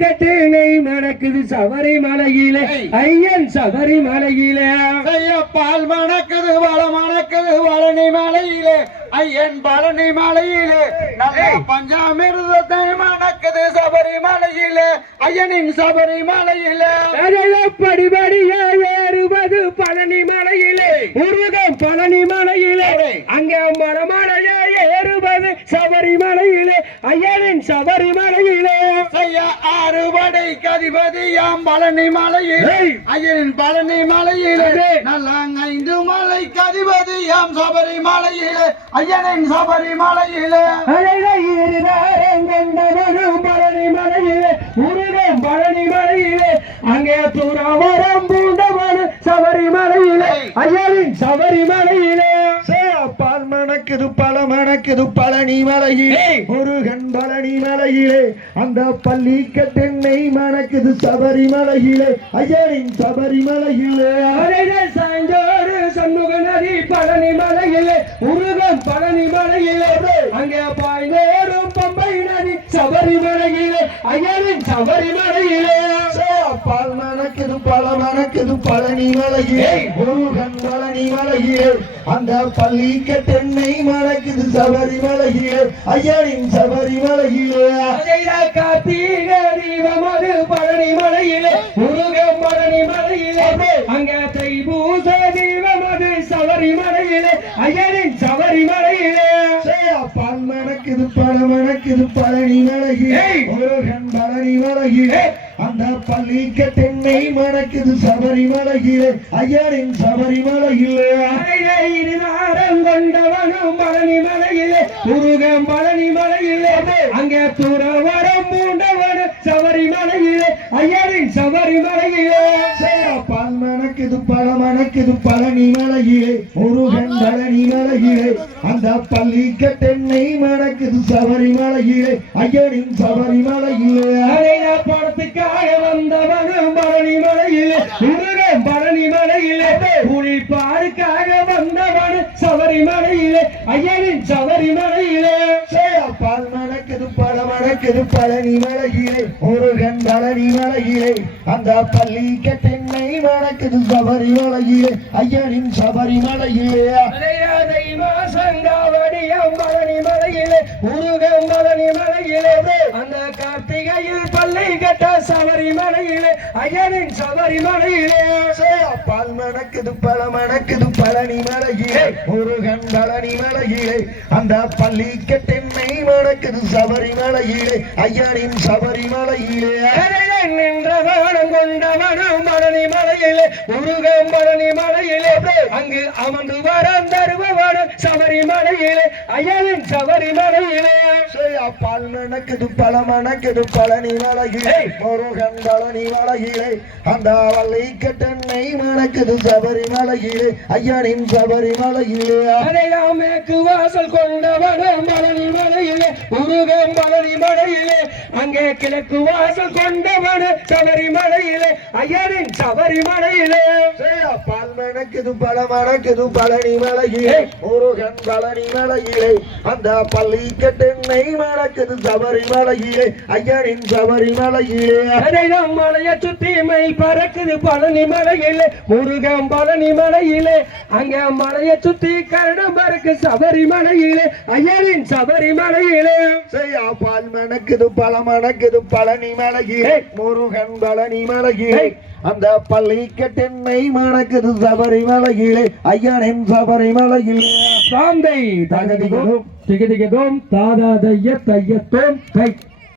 கட்டு நெய் மணக்குது சபரிமலையிலே ஐயன் சபரிமலையிலே செய்ய பால் மணக்குது வள மணக்குது வளனி மலையிலே. ஐயன் பழனி மலையிலே. நல்ல பஞ்சாமிர்தத்தை மணக்குது சபரிமலையிலே ஐயனின் சபரிமலையிலே படிபடியே ஏறுவது பழனி மலையிலே. முருகன் பழனி மலையிலே. அங்கே மரமலையே ஏறுவது சபரிமலையிலே ஐயனின் சபரிமலையிலே செய்ய ஆறுபடை கதிபதியாம் பழனி மலையிலே. ஐயனின் பழனி மலையிலே. ஏய். நல்ல ஐந்து மலை கதிபதியாம் சபரிமலையிலே ஐயனின் சபரிமலையிலே கொண்டவனும் பழனி மலையிலே முருகன் பழனி மலையிலே அங்கே துறவரம் பூண்டவனு சபரிமலையிலே ஐயனின் சபரிமலையிலே பால் மணக்குது பல மணக்குது பழனி மலையிலே. முருகன் பழனி மலையிலே அந்த பள்ளிக்கட்டெண்ணை மணக்குது சபரிமலையிலே. ஐயனின் சபரிமலையிலே. சாய்ந்தோறு சண்முக நதி பழனி மலையிலே. முருகன் பழனி மலையிலே. அங்கே பாய்ந்தோறும் பம்பை நதி சபரிமலையிலே. ஐயனின் சபரிமலையிலே. பால் மணக்குது பல மணக்குது பழனி மலையிலே முருகன் பழனி மலையிலே அந்த பள்ளிக்கட்டெண்ணை மணக்குது சபரிமலையிலே ஐயனின் சபரிமலையிலே அதைதான் கார்த்திகை தீபம் அது பழனி மலையிலே முருகன் பழனி மலையிலே. அங்கே தைப்பூச தீபம் அது சபரிமலையிலே ஐயனின் சபரிமலையிலே பால் மணக்குது பல மணக்குது பழனி மலையிலே ஏய். முருகன் பழனி மலையிலே அந்த பள்ளிக்கட்டெண்ணை மணக்குது சபரிமலையிலே ஐயனின் சபரிமலையிலே நாரம் கொண்டவனும் பழனி மலையிலே. முருகன் பழனி மலையிலே. அங்கே துறவரம் பூண்டவனு சபரிமலையிலே ஐயனின் சபரிமலையிலே பால் மணக்குது பல மணக்குது பழனி மலையிலே. முருகன் பழனி மலையிலே. அந்த பள்ளிக்கட்டெண்ணை மணக்குது சபரிமலையிலே ஐயனின் சபரிமலையிலே அரையா படத்துக்காக வந்தவனும் பழனி மலையிலே முருகன் பழனி மலையிலே குளிப்பாருக்காக வந்தவனு சபரிமலையிலே ஐயனின் சபரிமலையிலே. பால் மணக்குது பல மணக்குது பழனி மலையிலே முருகன் பழனி மலையிலே அந்த பள்ளி பள்ளிக்கட்டெண்ணை மணக்குது சபரிமலையிலே ஐயனின் சபரிமலையிலே. அலையாதை மாசங்காவடியம் பழனி மலையிலே முருகன் பழனி மலையிலே அந்த கார்த்திகையில் சபரிமலையிலே ஐயனின் சபரிமலையிலே அப்பால் மணக்குது பல மணக்குது பழனி மலையிலே முருகன் பழனி மலையிலே அந்த பள்ளி பள்ளிக்கட்டெண்ணை மணக்குது சபரிமலையிலே ஐயனின் சபரிமலையிலே. நின்றவனம் கொண்டவனும் பழனி மலையிலே முருகன் பழனி மலையிலே அங்கு அமர்ந்து வரம் தருபவனும் சபரிமலையிலே ஐயனின் சபரிமலையிலே. பால் மணக்குது பல மணக்குது பழனி மலையிலே முருகன் பழனி மலையிலே அந்த வள்ளிக்கட்டெண்ணை மணக்குது சபரிமலையிலே. ஐயனின் சபரிமலையிலே. அதையாம் மேற்கு வாசல் கொண்டவனும் பழனி மலையிலே. முருகன் பழனி மலையிலே. அங்கே கிழக்கு வாசல் கொண்டவனு சபரிமலையிலே. ஐயனின் சபரிமலையிலே. பால் மணக்குது பல மணக்குது பழனி மலையிலே முருகன் பழனி மலையிலே அந்த பள்ளிக்கட்டெண்ணை மணக்குது சபரிமலையிலே ஐயனின் சபரிமலையிலே அதையாம் மலையை சுத்தி மை பறக்குது பழனி மலையிலே முருகன் பழனி மலையிலே. அங்கே மலையை சுத்தி கரடம் பறக்கு சபரிமலையிலே ஐயனின் சபரிமலையிலே செய்யா பால் மணக்குது பல மணக்குது பழனி மலையிலே முருகன் பழனி மலையிலே அந்த பள்ளிக்கட்டெண்ணை மணக்குது சபரிமலையிலே ஐயனின் சபரிமலையிலே சாந்தை தகதிகளும் திகதிகதும் தாதாதைய தையத்தோம் கை